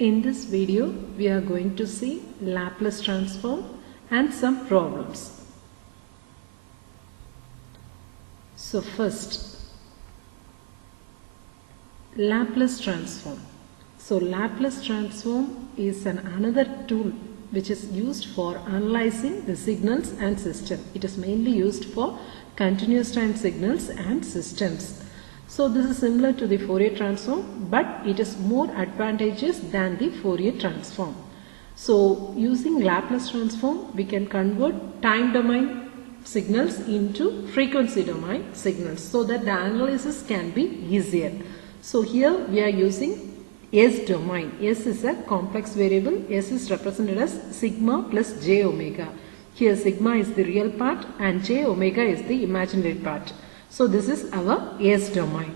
In this video, we are going to see Laplace transform and some problems. So first, Laplace transform. So Laplace transform is another tool which is used for analyzing the signals and system. It is mainly used for continuous time signals and systems. So this is similar to the Fourier transform, but it is more advantageous than the Fourier transform. So using Laplace transform, we can convert time domain signals into frequency domain signals so that the analysis can be easier. So here we are using S domain. S is a complex variable. S is represented as sigma plus j omega. Here sigma is the real part and j omega is the imaginary part. So this is our S domain.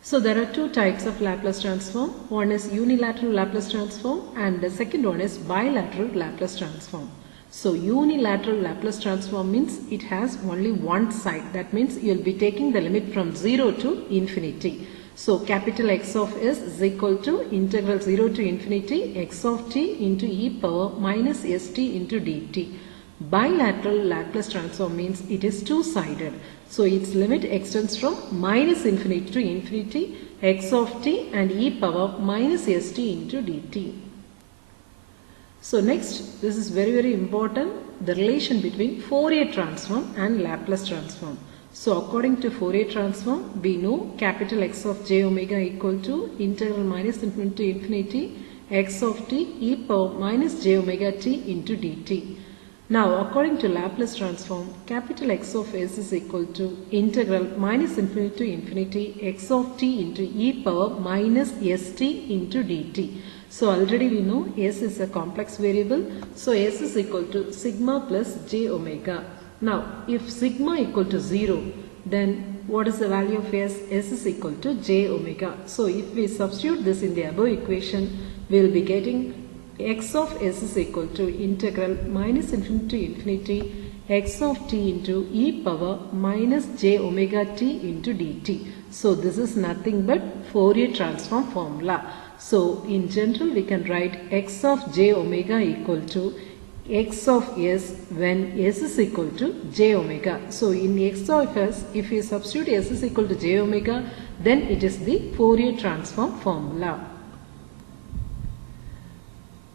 So there are two types of Laplace transform. One is unilateral Laplace transform and the second one is bilateral Laplace transform. So unilateral Laplace transform means it has only one side. That means you will be taking the limit from 0 to infinity. So capital X of S is equal to integral 0 to infinity x of t into e power minus st into dt. Bilateral Laplace transform means it is two-sided. So its limit extends from minus infinity to infinity x of t and e power minus st into dt. So next, this is very important, the relation between Fourier transform and Laplace transform. So according to Fourier transform, we know capital X of j omega equal to integral minus infinity to infinity x of t e power minus j omega t into dt. Now according to Laplace transform, capital X of S is equal to integral minus infinity to infinity x of t into e power minus st into dt. So already we know S is a complex variable. So S is equal to sigma plus j omega. Now if sigma equal to 0, then what is the value of S? S is equal to j omega. So if we substitute this in the above equation, we will be getting x of S is equal to integral minus infinity to infinity x of t into e power minus j omega t into dt. So this is nothing but Fourier transform formula. So in general we can write x of j omega equal to x of S when S is equal to j omega. So in x of S, if we substitute S is equal to j omega, then it is the Fourier transform formula.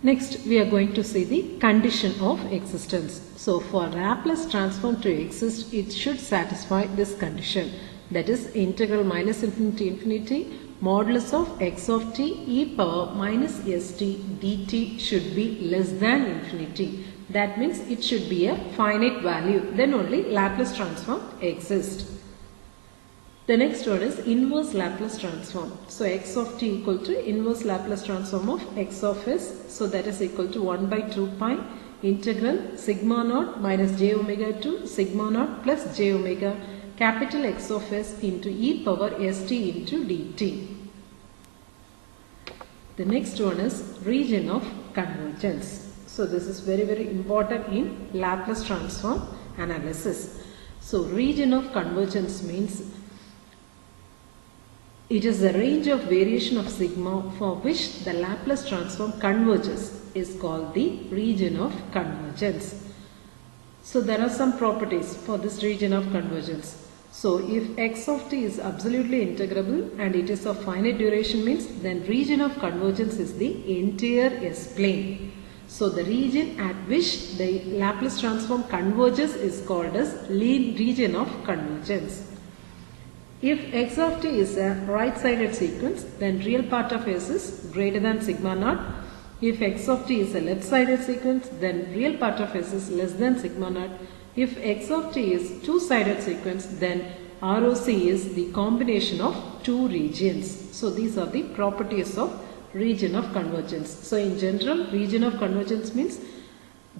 Next, we are going to see the condition of existence. So for Laplace transform to exist, it should satisfy this condition. That is integral minus infinity to infinity modulus of x of t e power minus st dt should be less than infinity. That means it should be a finite value. Then only Laplace transform exists. The next one is inverse Laplace transform. So x of t equal to inverse Laplace transform of x of s. So that is equal to 1 by 2 pi integral sigma naught minus j omega to sigma naught plus j omega capital X of S into e power st into dt. The next one is region of convergence. So this is very important in Laplace transform analysis. So region of convergence means it is the range of variation of sigma for which the Laplace transform converges is called the region of convergence. So there are some properties for this region of convergence. So if x of t is absolutely integrable and it is of finite duration means then region of convergence is the entire S-plane. So the region at which the Laplace transform converges is called as region of convergence. If x of t is a right-sided sequence, then real part of S is greater than sigma naught. If x of t is a left-sided sequence, then real part of S is less than sigma naught. If x of t is two-sided sequence, then ROC is the combination of two regions. So these are the properties of region of convergence. So in general, region of convergence means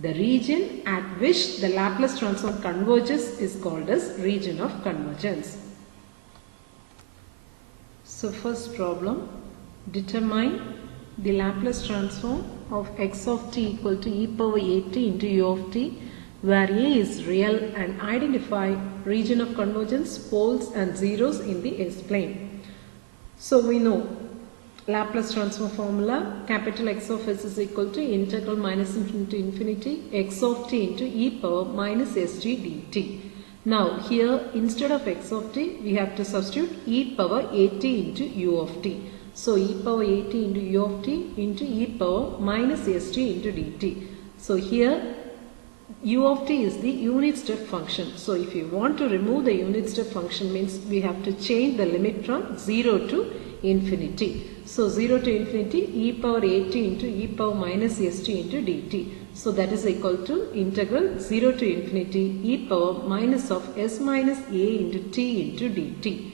the region at which the Laplace transform converges is called as region of convergence. So first problem, determine the Laplace transform of x of t equal to e power at into u of t where A is real and identify region of convergence, poles and zeros in the S-plane. So we know Laplace transform formula, capital X of s is equal to integral minus infinity to infinity x of t into e power minus st dt. Now here instead of x of t we have to substitute e power at into u of t. So e power at into u of t into e power minus st into dt. So here u of t is the unit step function. So if you want to remove the unit step function means we have to change the limit from 0 to infinity. So 0 to infinity e power at into e power minus st into dt. So that is equal to integral 0 to infinity e power minus of s minus a into t into dt.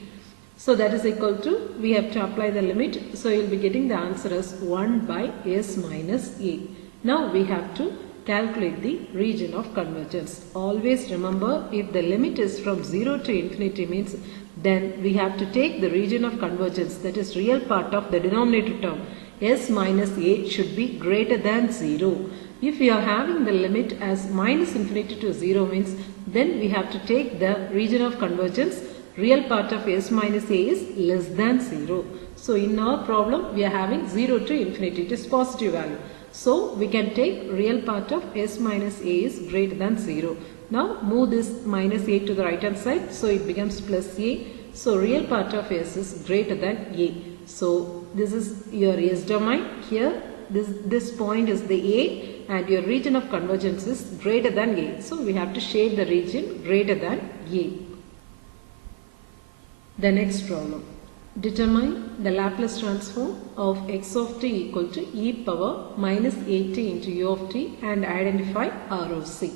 So that is equal to, we have to apply the limit. So you will be getting the answer as 1 by s minus a. Now we have to calculate the region of convergence. Always remember, if the limit is from 0 to infinity means then we have to take the region of convergence, that is real part of the denominator term. S minus a should be greater than 0. If we are having the limit as minus infinity to 0 means then we have to take the region of convergence, real part of s minus a is less than 0. So in our problem we are having 0 to infinity, it is positive value. So we can take real part of s minus a is greater than 0. Now move this minus a to the right hand side, so it becomes plus a. So real part of s is greater than a. So this is your s domain. Here this point is the a and your region of convergence is greater than a. So we have to shade the region greater than a. The next problem. Determine the Laplace transform of x of t equal to e power minus at into u of t and identify ROC.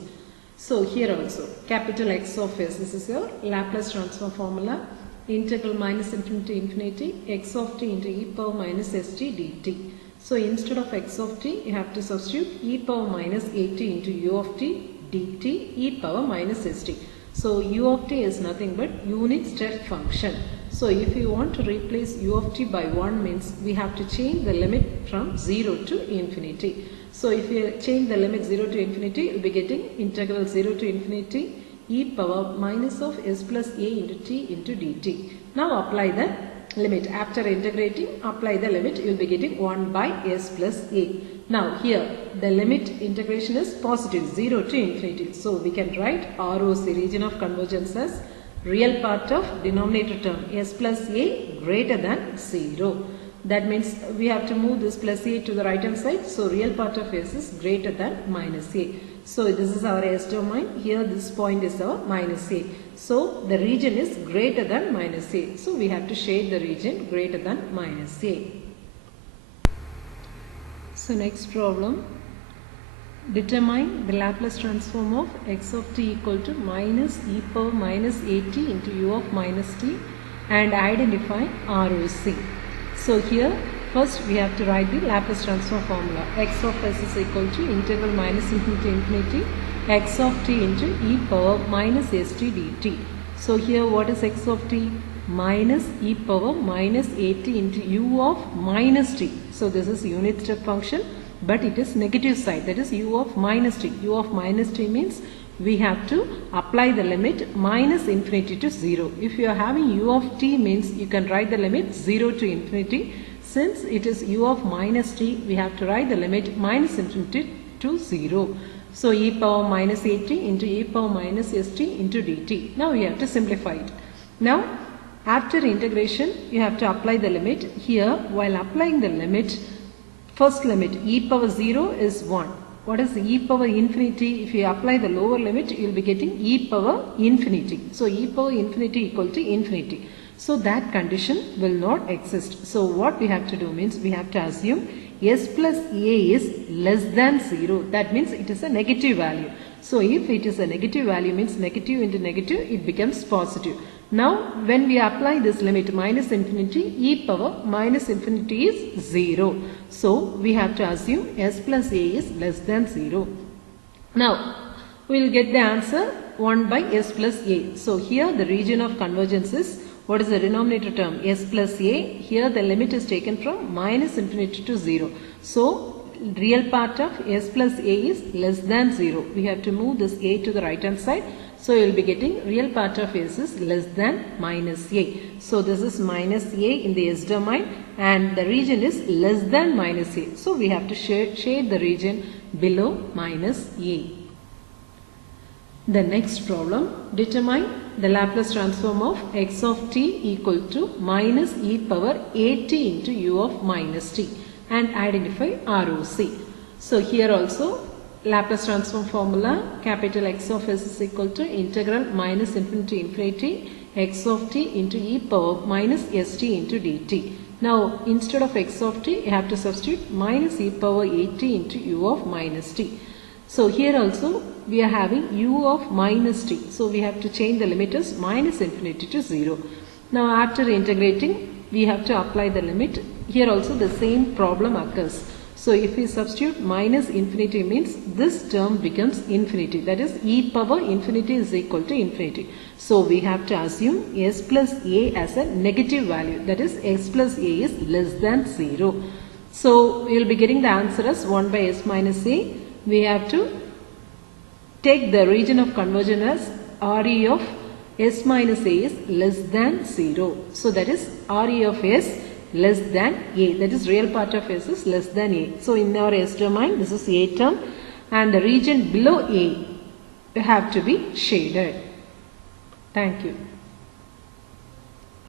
So here also capital X of s, this is your Laplace transform formula, integral minus infinity to infinity x of t into e power minus st dt. So instead of x of t you have to substitute e power minus at into u of t dt e power minus st. So u of t is nothing but unit step function. So if you want to replace u of t by 1 means we have to change the limit from 0 to infinity. So if you change the limit 0 to infinity, you will be getting integral 0 to infinity e power minus of s plus a into t into dt. Now apply the limit. After integrating, apply the limit, you will be getting 1 by s plus a. Now here the limit integration is positive 0 to infinity. So we can write ROC, region of convergence, as real part of denominator term s plus a greater than 0. That means we have to move this plus a to the right hand side. So real part of s is greater than minus a. So this is our s domain. Here this point is our minus a. So the region is greater than minus a. So we have to shade the region greater than minus a. So next problem. Determine the Laplace transform of x of t equal to minus e power minus at into u of minus t and identify ROC. So here first we have to write the Laplace transform formula. X of s is equal to integral minus infinity to infinity x of t into e power minus st dt. So here what is x of t? Minus e power minus at into u of minus t. So this is unit step function, but it is negative side, that is u of minus t. U of minus t means we have to apply the limit minus infinity to 0. If you are having u of t means you can write the limit 0 to infinity. Since it is u of minus t, we have to write the limit minus infinity to 0. So e power minus at into e power minus st into dt. Now we have to simplify it. Now after integration you have to apply the limit. Here while applying the limit, first limit e power 0 is 1. What is e power infinity? If you apply the lower limit, you will be getting e power infinity. So e power infinity equal to infinity. So that condition will not exist. So what we have to do means we have to assume s plus a is less than 0. That means it is a negative value. So if it is a negative value means negative into negative, it becomes positive. Now when we apply this limit minus infinity, e power minus infinity is 0. So we have to assume s plus a is less than 0. Now we will get the answer 1 by s plus a. So here the region of convergence is, what is the denominator term? S plus a. Here the limit is taken from minus infinity to 0. So real part of s plus a is less than 0. We have to move this a to the right hand side. So you will be getting real part of S is less than minus A. So this is minus A in the S domain and the region is less than minus A. So we have to shade the region below minus A. The next problem, determine the Laplace transform of x of t equal to minus e power at into u of minus t and identify ROC. So here also Laplace transform formula, capital X of S is equal to integral minus infinity x of t into e power minus st into dt. Now instead of x of t you have to substitute minus e power at into u of minus t. So here also we are having u of minus t. So we have to change the limit as minus infinity to 0. Now after integrating we have to apply the limit. Here also the same problem occurs. So if we substitute minus infinity means this term becomes infinity. That is e power infinity is equal to infinity. So we have to assume s plus a as a negative value. That is x plus a is less than 0. So we will be getting the answer as 1 by s minus a. We have to take the region of convergence as RE of s minus a is less than 0. So that is RE of s less than a. That is real part of s is less than a. So in our s domain this is a term and the region below a have to be shaded. Thank you.